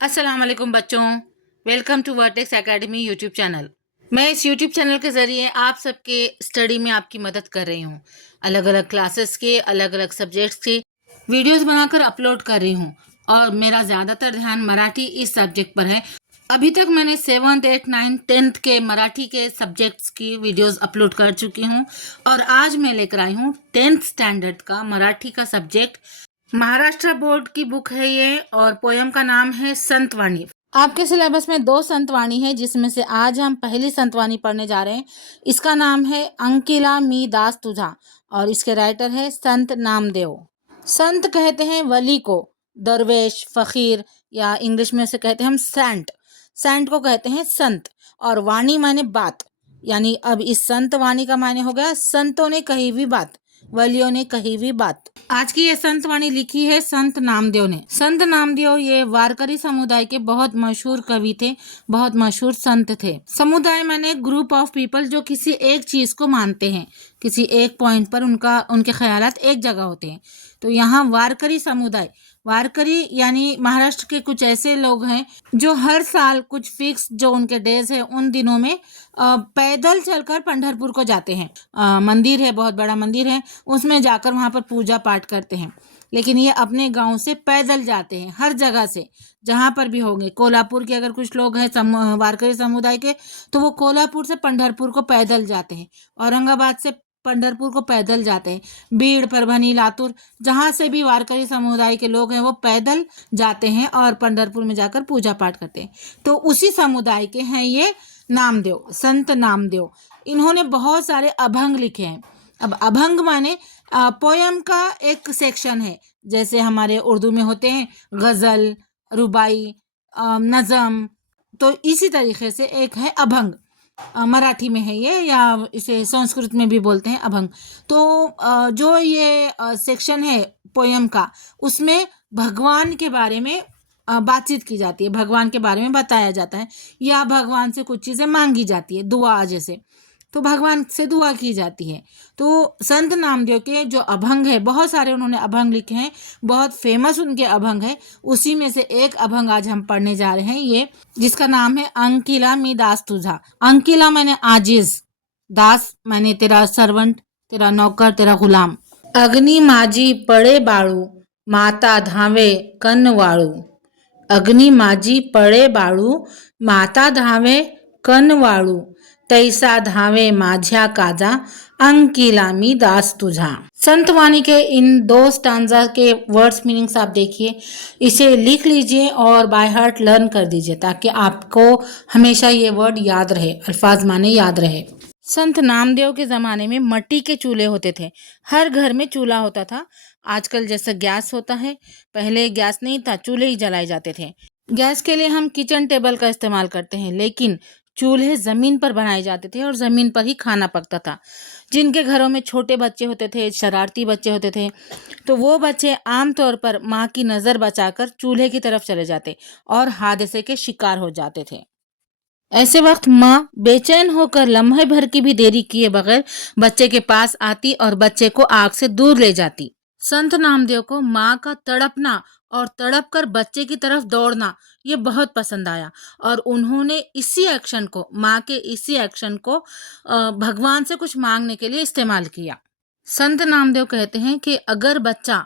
अस्सलाम वालेकुम बच्चों, welcome to Vertex Academy YouTube channel. मैं इस यूट्यूब चैनल के ज़रिए आप सबके स्टडी में आपकी मदद कर रही हूँ। अलग अलग क्लासेस के अलग अलग सब्जेक्ट्स के वीडियोस बनाकर अपलोड कर रही हूँ और मेरा ज़्यादातर ध्यान मराठी इस सब्जेक्ट पर है। अभी तक मैंने 7th, 8th, 9th, 10th के मराठी के सब्जेक्ट्स की वीडियोस अपलोड कर चुकी हूँ और आज मैं लेकर आई हूँ 10th स्टैंडर्ड का मराठी का सब्जेक्ट। महाराष्ट्र बोर्ड की बुक है ये और पोयम का नाम है संतवाणी। आपके सिलेबस में 2 संतवाणी है जिसमें से आज हम पहली संतवाणी पढ़ने जा रहे हैं। इसका नाम है अंकिला मी दास तुझा और इसके राइटर है संत नामदेव। संत कहते हैं वली को, दरवेश, फकीर या इंग्लिश में से कहते हैं हम सेंट। सेंट को कहते हैं संत और वाणी माने बात, यानी अब इस संत वाणी का माने हो गया संतों ने कही हुई बात, वलियों ने कही हुई बात। आज की ये संत वाणी लिखी है संत नामदेव ने। संत नामदेव ये वारकरी समुदाय के बहुत मशहूर कवि थे, बहुत मशहूर संत थे। समुदाय माने ग्रुप ऑफ पीपल जो किसी एक चीज को मानते हैं, किसी एक पॉइंट पर उनके ख्यालात एक जगह होते हैं। तो यहाँ वारकरी समुदाय, वारकरी यानी महाराष्ट्र के कुछ ऐसे लोग हैं जो हर साल कुछ फिक्स जो उनके डेज है उन दिनों में पैदल चलकर पंढरपुर को जाते हैं। मंदिर है, बहुत बड़ा मंदिर है, उसमें जाकर वहाँ पर पूजा पाठ करते हैं। लेकिन ये अपने गांव से पैदल जाते हैं, हर जगह से जहाँ पर भी होंगे। कोल्हापुर के अगर कुछ लोग हैं वारकरी समुदाय के, तो वो कोल्हापुर से पंढरपुर को पैदल जाते हैं, औरंगाबाद से पंढरपुर को पैदल जाते हैं, बीड़, परभनी, लातूर, जहाँ से भी वारकरी समुदाय के लोग हैं वो पैदल जाते हैं और पंढरपुर में जाकर पूजा पाठ करते हैं। तो उसी समुदाय के हैं ये नामदेव, संत नामदेव। इन्होंने बहुत सारे अभंग लिखे हैं। अब अभंग माने पोयम का एक सेक्शन है, जैसे हमारे उर्दू में होते हैं गज़ल, रुबाई, नज़म, तो इसी तरीके से एक है अभंग। मराठी में है ये, या इसे संस्कृत में भी बोलते हैं अभंग। तो जो ये सेक्शन है पोयम का, उसमें भगवान के बारे में बातचीत की जाती है, भगवान के बारे में बताया जाता है या भगवान से कुछ चीज़ें मांगी जाती है, दुआ जैसे, तो भगवान से दुआ की जाती है। तो संत नामदेव के जो अभंग है, बहुत सारे उन्होंने अभंग लिखे हैं, बहुत फेमस उनके अभंग है। उसी में से एक अभंग आज हम पढ़ने जा रहे हैं, ये जिसका नाम है अंकिला मी दास तुझा। अंकिला मैंने आजिज, दास मैंने तेरा सर्वेंट, तेरा नौकर, तेरा गुलाम। अग्नि माझी पड़े बाळू, माता धावे कनवाळू। अग्नि माझी पड़े बाळू, माता धावे कनवाळू। तैसा धावे माझ्या काजा, अंकिला मी दास तुझा। संतवाणी के इन 2 स्टांजा के वर्ड्स मीनिंग्स आप देखिए, इसे लिख लीजिए और बाय हार्ट लर्न कर दीजिए ताकि आपको हमेशा ये वर्ड याद रहे, अल्फाज माने याद रहे। संत नामदेव के ज़माने में मिट्टी के चूल्हे होते थे, हर घर में चूल्हा होता था। आजकल जैसा गैस होता है, पहले गैस नहीं था, चूल्हे ही जलाए जाते थे। गैस के लिए हम किचन टेबल का इस्तेमाल करते हैं, लेकिन चूल्हे ज़मीन पर बनाए जाते थे और ज़मीन पर ही खाना पकता था। जिनके घरों में छोटे बच्चे होते थे, शरारती बच्चे होते थे, तो वो बच्चे आमतौर पर माँ की नज़र बचाकर चूल्हे की तरफ चले जाते और हादसे के शिकार हो जाते थे। ऐसे वक्त माँ बेचैन होकर लम्हे भर की भी देरी किए बगैर बच्चे के पास आती और बच्चे को आग से दूर ले जाती। संत नामदेव को माँ का तड़पना और तड़प कर बच्चे की तरफ दौड़ना ये बहुत पसंद आया और उन्होंने इसी एक्शन को, माँ के इसी एक्शन को भगवान से कुछ मांगने के लिए इस्तेमाल किया। संत नामदेव कहते हैं कि अगर बच्चा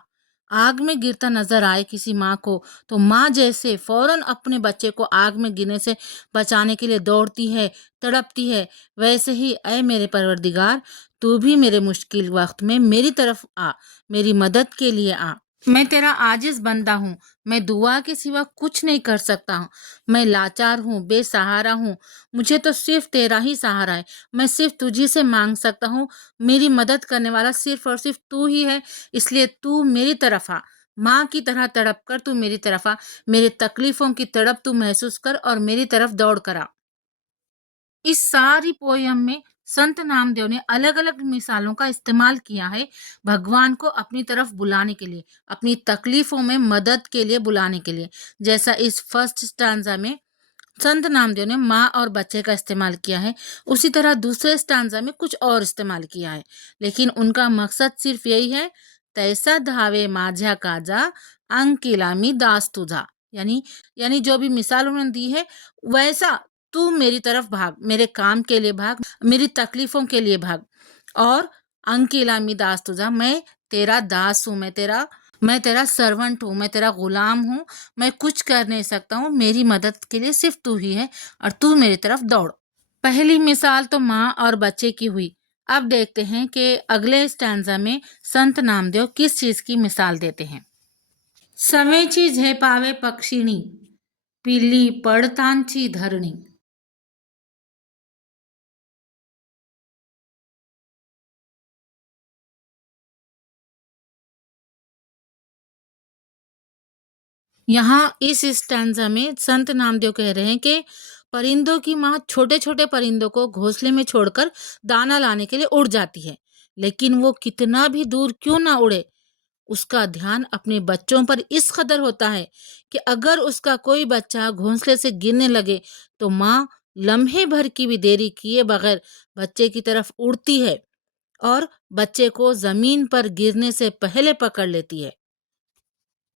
आग में गिरता नजर आए किसी माँ को, तो माँ जैसे फौरन अपने बच्चे को आग में गिरने से बचाने के लिए दौड़ती है, तड़पती है, वैसे ही ऐ मेरे परवरदिगार, तू भी मेरे मुश्किल वक्त में मेरी तरफ आ, मेरी मदद के लिए आ। मैं तेरा आजिज बंदा हूँ, मैं दुआ के सिवा कुछ नहीं कर सकता हूँ, मैं लाचार हूँ, बेसहारा हूँ, मुझे तो सिर्फ तेरा ही सहारा है, मैं सिर्फ तुझी से मांग सकता हूँ, मेरी मदद करने वाला सिर्फ और सिर्फ तू ही है, इसलिए तू मेरी तरफ आ। माँ की तरह तड़प कर तू मेरी तरफ आ, मेरी तकलीफों की तड़प तू महसूस कर और मेरी तरफ दौड़ कर आ। इस सारी पोयम में संत नामदेव ने अलग अलग मिसालों का इस्तेमाल किया है भगवान को अपनी तरफ बुलाने के लिए, अपनी तकलीफों में मदद के लिए बुलाने के लिए। जैसा इस फर्स्ट स्टांजा में संत नामदेव ने माँ और बच्चे का इस्तेमाल किया है, उसी तरह दूसरे स्टांजा में कुछ और इस्तेमाल किया है, लेकिन उनका मकसद सिर्फ यही है, तैसा धावे माझ्या काजा, अंकिला मी दास तुझा। यानी यानी जो भी मिसाल उन्होंने दी है, वैसा तू मेरी तरफ भाग, मेरे काम के लिए भाग, मेरी तकलीफों के लिए भाग। और अंकिला मी दास तुझा, मैं तेरा दास हूँ, मैं तेरा सर्वेंट हूँ, मैं तेरा गुलाम हूँ, मैं कुछ कर नहीं सकता हूँ, मेरी मदद के लिए सिर्फ तू ही है और तू मेरी तरफ दौड़। पहली मिसाल तो माँ और बच्चे की हुई। अब देखते हैं कि अगले स्टैंजा में संत नामदेव किस चीज की मिसाल देते हैं। सवेची झेपावे पक्षिणी, पिल्ली पडतांची धरणी। यहाँ इस स्टैंजा में संत नामदेव कह रहे हैं कि परिंदों की माँ छोटे छोटे परिंदों को घोंसले में छोड़कर दाना लाने के लिए उड़ जाती है, लेकिन वो कितना भी दूर क्यों ना उड़े, उसका ध्यान अपने बच्चों पर इस कदर होता है कि अगर उसका कोई बच्चा घोंसले से गिरने लगे तो माँ लम्हे भर की भी देरी किए बगैर बच्चे की तरफ उड़ती है और बच्चे को जमीन पर गिरने से पहले पकड़ लेती है।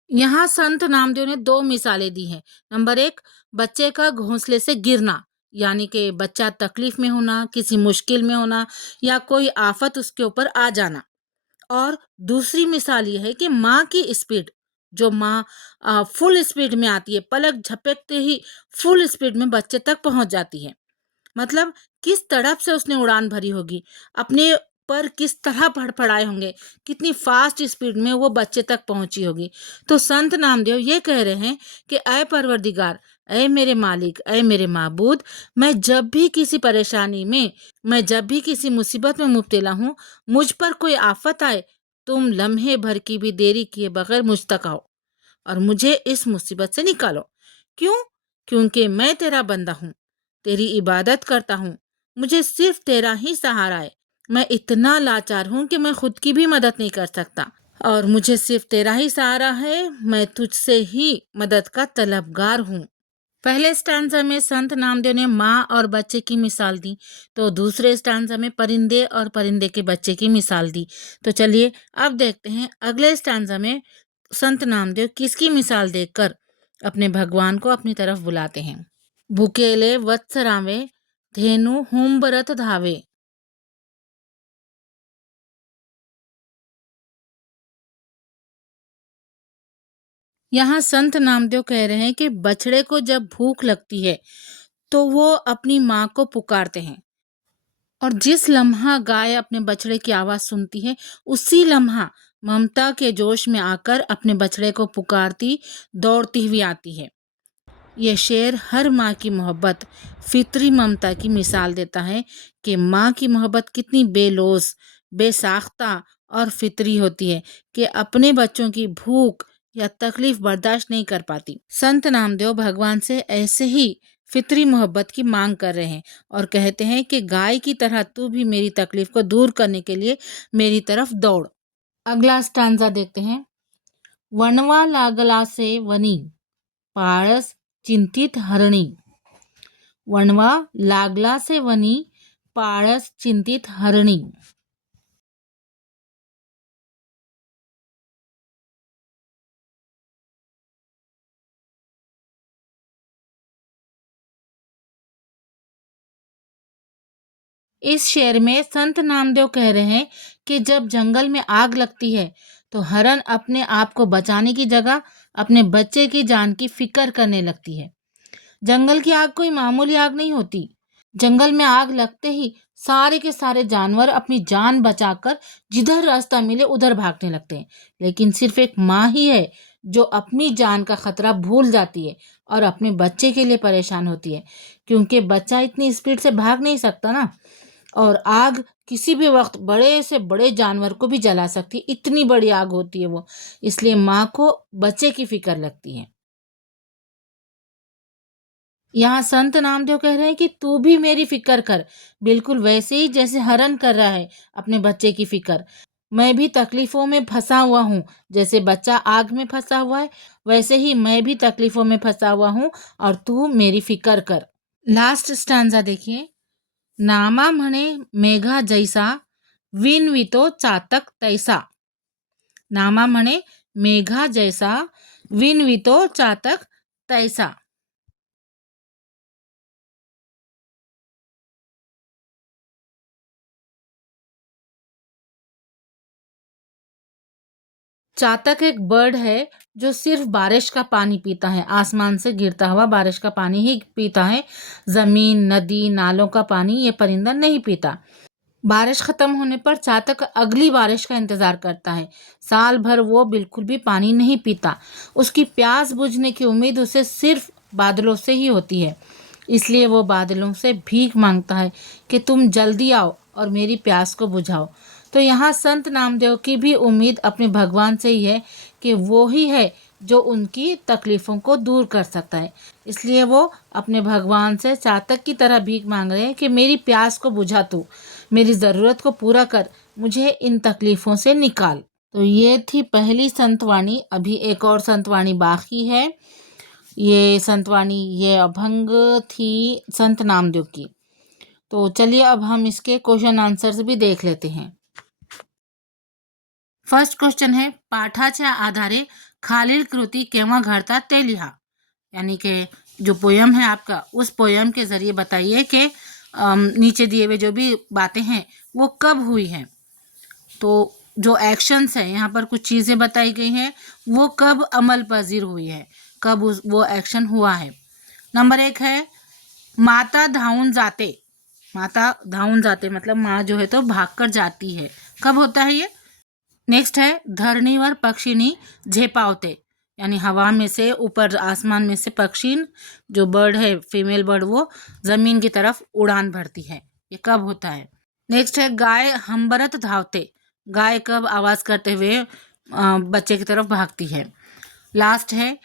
यहाँ संत नामदेव ने दो मिसालें दी हैं। नंबर एक, बच्चे का घोंसले से गिरना, यानी कि बच्चा तकलीफ में होना, किसी मुश्किल में होना या कोई आफत उसके ऊपर आ जाना। और दूसरी मिसाल ये है कि माँ की स्पीड, जो माँ फुल स्पीड में आती है, पलक झपकते ही फुल स्पीड में बच्चे तक पहुंच जाती है। मतलब किस तड़प से उसने उड़ान भरी होगी, अपने पर किस तरह फड़फड़ाए होंगे, कितनी फास्ट स्पीड में वो बच्चे तक पहुंची होगी। तो संत नामदेव ये कह रहे हैं कि अय परवरदिगार, अय मेरे मालिक, अय मेरे माबूद, मैं जब भी किसी परेशानी में, मैं जब भी किसी मुसीबत में मुब्तला हूँ, मुझ पर कोई आफत आए, तुम लम्हे भर की भी देरी किए बगैर मुझ तक आओ और मुझे इस मुसीबत से निकालो। क्यों? क्योंकि मैं तेरा बंदा हूँ, तेरी इबादत करता हूँ, मुझे सिर्फ तेरा ही सहारा है। मैं इतना लाचार हूँ कि मैं खुद की भी मदद नहीं कर सकता और मुझे सिर्फ तेरा ही सहारा है, मैं तुझसे ही मदद का तलबगार हूँ। पहले स्टैंजा में संत नामदेव ने माँ और बच्चे की मिसाल दी, तो दूसरे स्टैंजा में परिंदे और परिंदे के बच्चे की मिसाल दी। तो चलिए अब देखते हैं अगले स्टैंजा में संत नामदेव किसकी मिसाल देकर अपने भगवान को अपनी तरफ बुलाते हैं। भूकेले वत्सरावे, धेनु हुम्बरत धावे। यहाँ संत नामदेव कह रहे हैं कि बछड़े को जब भूख लगती है तो वो अपनी माँ को पुकारते हैं, और जिस लम्हा गाय अपने बछड़े की आवाज सुनती है, उसी लम्हा ममता के जोश में आकर अपने बछड़े को पुकारती दौड़ती हुई आती है। ये शेर हर माँ की मोहब्बत, फितरी ममता की मिसाल देता है कि माँ की मोहब्बत कितनी बेलौस, बेसाख्ता और फितरी होती है कि अपने बच्चों की भूख या तकलीफ बर्दाश्त नहीं कर पाती। संत नामदेव भगवान से ऐसे ही फितरी मोहब्बत की मांग कर रहे हैं और कहते हैं कि गाय की तरह तू भी मेरी तकलीफ को दूर करने के लिए मेरी तरफ दौड़। अगला स्टांजा देखते हैं। वनवा लागला से वनी, पाळस चिंतित हरणी। वणवा लागला से वनी, पाळस चिंतित हरणी। इस शेर में संत नामदेव कह रहे हैं कि जब जंगल में आग लगती है तो हरण अपने आप को बचाने की जगह अपने बच्चे की जान की फिक्र करने लगती है। जंगल की आग कोई मामूली आग नहीं होती। जंगल में आग लगते ही सारे के सारे जानवर अपनी जान बचाकर जिधर रास्ता मिले उधर भागने लगते हैं, लेकिन सिर्फ एक माँ ही है जो अपनी जान का खतरा भूल जाती है और अपने बच्चे के लिए परेशान होती है, क्योंकि बच्चा इतनी स्पीड से भाग नहीं सकता ना। और आग किसी भी वक्त बड़े से बड़े जानवर को भी जला सकती है, इतनी बड़ी आग होती है वो। इसलिए माँ को बच्चे की फिक्र लगती है। यहाँ संत नामदेव कह रहे हैं कि तू भी मेरी फिक्र कर, बिल्कुल वैसे ही जैसे हरण कर रहा है अपने बच्चे की फिक्र। मैं भी तकलीफों में फंसा हुआ हूँ, जैसे बच्चा आग में फंसा हुआ है, वैसे ही मैं भी तकलीफों में फंसा हुआ हूँ और तू मेरी फिक्र कर। लास्ट स्टैंजा देखिए। नामा म्हणे मेघा जैसा, विनवितो चातक तैसा। नामा म्हणे मेघा जैसा, विनवितो चातक तैसा। चातक एक बर्ड है जो सिर्फ बारिश का पानी पीता है, आसमान से गिरता हुआ बारिश का पानी ही पीता है। जमीन, नदी, नालों का पानी ये परिंदा नहीं पीता। बारिश खत्म होने पर चातक अगली बारिश का इंतजार करता है। साल भर वो बिल्कुल भी पानी नहीं पीता। उसकी प्यास बुझने की उम्मीद उसे सिर्फ बादलों से ही होती है। इसलिए वो बादलों से भीख मांगता है कि तुम जल्दी आओ और मेरी प्यास को बुझाओ। तो यहाँ संत नामदेव की भी उम्मीद अपने भगवान से ही है कि वो ही है जो उनकी तकलीफ़ों को दूर कर सकता है। इसलिए वो अपने भगवान से चातक की तरह भीख मांग रहे हैं कि मेरी प्यास को बुझा तू, मेरी ज़रूरत को पूरा कर, मुझे इन तकलीफ़ों से निकाल। तो ये थी पहली संतवाणी। अभी एक और संतवाणी बाकी है। ये संतवाणी, ये अभंग थी संत नामदेव की। तो चलिए अब हम इसके क्वेश्चन आंसर्स भी देख लेते हैं। फर्स्ट क्वेश्चन है, पाठाच्या आधारे खालील कृती केव्हा घडतात ते लिहा। यानी कि जो पोयम है आपका, उस पोयम के जरिए बताइए कि नीचे दिए हुए जो भी बातें हैं वो कब हुई हैं। तो जो एक्शंस हैं, यहाँ पर कुछ चीज़ें बताई गई हैं, वो कब अमल पजीर हुई है, कब वो एक्शन हुआ है। नंबर 1 है, माता धावून जाते। माता धावून जाते मतलब माँ जो है तो भागकर जाती है, कब होता है ये। नेक्स्ट है, धरणीवर पक्षिणी झेपावते। यानी हवा में से, ऊपर आसमान में से पक्षी, जो बर्ड है फीमेल बर्ड, वो जमीन की तरफ उड़ान भरती है, ये कब होता है। नेक्स्ट है, गाय हम्बरत धावते। गाय कब आवाज करते हुए बच्चे की तरफ भागती है। लास्ट है,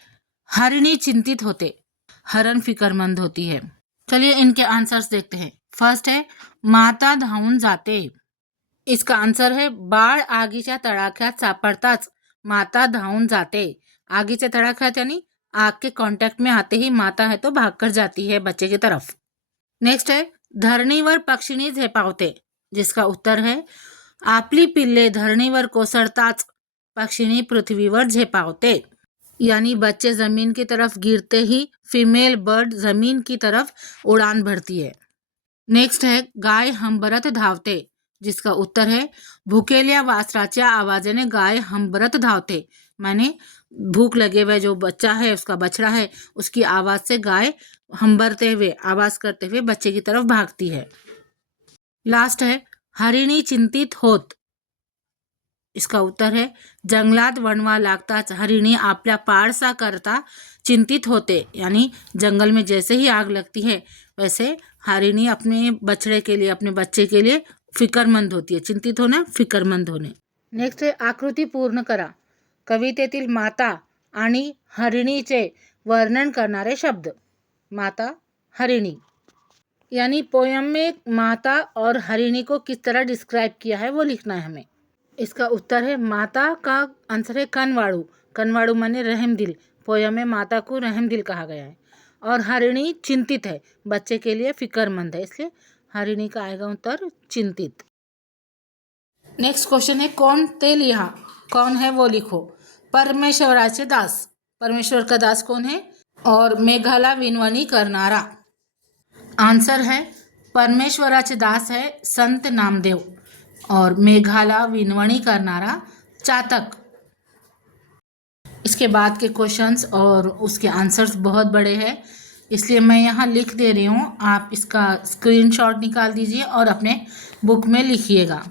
हरिणी चिंतित होते। हरण फिक्रमंद होती है। चलिए इनके आंसर्स देखते हैं। फर्स्ट है, माता धावून जाते। इसका आंसर है, बाळ आगीच्या तडाख्यात सापडताच माता धावून जाते। आगीच्या तडाख्यात यानी आग के कांटेक्ट में आते ही माता है तो भागकर जाती है बच्चे की तरफ। नेक्स्ट है, धरणीवर पक्षिणी झेपावते। जिसका उत्तर है, आपली पिल्ले धरणीवर कोसळताच पक्षिणी पृथ्वीवर झेपावते। यानी बच्चे जमीन की तरफ गिरते ही फीमेल बर्ड जमीन की तरफ उड़ान भरती है। नेक्स्ट है, गाय हंबरत धावते। जिसका उत्तर है, भुकेल्या वासराच्या आवाजाने गाय हंबरत धावते। माने भूख लगे हुए जो बच्चा है, उसका बछड़ा है, उसकी आवाज से गाय हंबरते हुए, आवाज करते हुए बच्चे की तरफ भागती है। लास्ट है, हरिणी चिंतित होत। इसका उत्तर है, जंगलात वणवा लागताच हरिणी आपल्या पाडसा करता चिंतित होते। यानी जंगल में जैसे ही आग लगती है वैसे हरिणी अपने बछड़े के लिए, अपने बच्चे के लिए फिक्रमंद होती है। चिंतित होना, फिक्रमंद होणे। नेक्स्ट है, आकृती पूर्ण करा। कवितेतील माता आणि हरिणीचे वर्णन करणारे शब्द। माता, हरिणी। यानी पोयम में माता और हरिणी को किस तरह डिस्क्राइब किया है वो लिखना है हमें। इसका उत्तर है, माता का आंसर है कनवाड़ू। कनवाड़ू माने रहमदिल। पोयम में माता को रहमदिल कहा गया है। और हरिणी चिंतित है, बच्चे के लिए फिक्रमंद है, इसलिए हरिणी का आएगा उत्तर चिंतित। नेक्स्ट क्वेश्चन है, कौन ते लिहा। कौन है वो लिखो। परमेश्वराचे दास। परमेश्वर का दास कौन है। और मेघाला विनवणी करणारा। आंसर है, परमेश्वराचे दास है संत नामदेव और मेघाला विनवणी करनारा चातक। इसके बाद के क्वेश्चंस और उसके आंसर्स बहुत बड़े हैं, इसलिए मैं यहाँ लिख दे रही हूँ। आप इसका स्क्रीनशॉट निकाल दीजिए और अपने बुक में लिखिएगा।